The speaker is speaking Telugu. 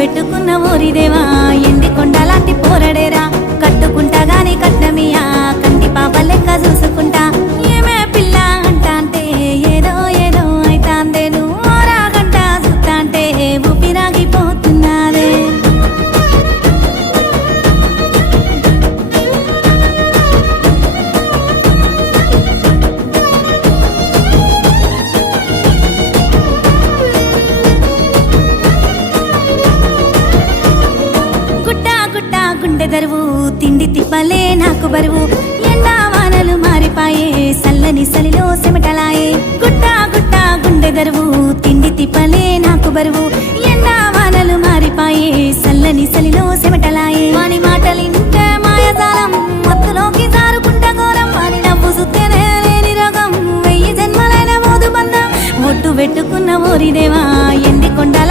పెట్టుకున్న ఓరిదేవా ఎండి కొండలాంటి పోరడేరా కట్టుకుంటా గాని కట్నమియా కంటి పాప లెక్క చూసుకుంటా ఏమే పిల్ల అంటా అంటే ఏదో ఏదో అయితాందే నువ్వు రాగంట చూస్తా అంటే ఊపిరాగిపోతున్నాదే గుండె దరువు తిండి తిప్పలే నాకు బరువు ఎండా వానలు మారిపాయే సల్లని సలిలో సెమటలాయే గుట్టా గుట్టా గుండె దరువు తిండి తిప్పలే నాకు బరువు ఎండా వానలు మారిపాయే సల్లని సలిలో సెమటలాయే వాని మాటలింటే మాయజాలం మత్తులోకి జారుకుంట ఘోరం వాని నవ్వు సుత్తేనే లేని రోగం 1000 జన్మలైన మోదు బంధం ఒట్టు పెట్టుకున్న ఓరిదేవా ఎండి కొండల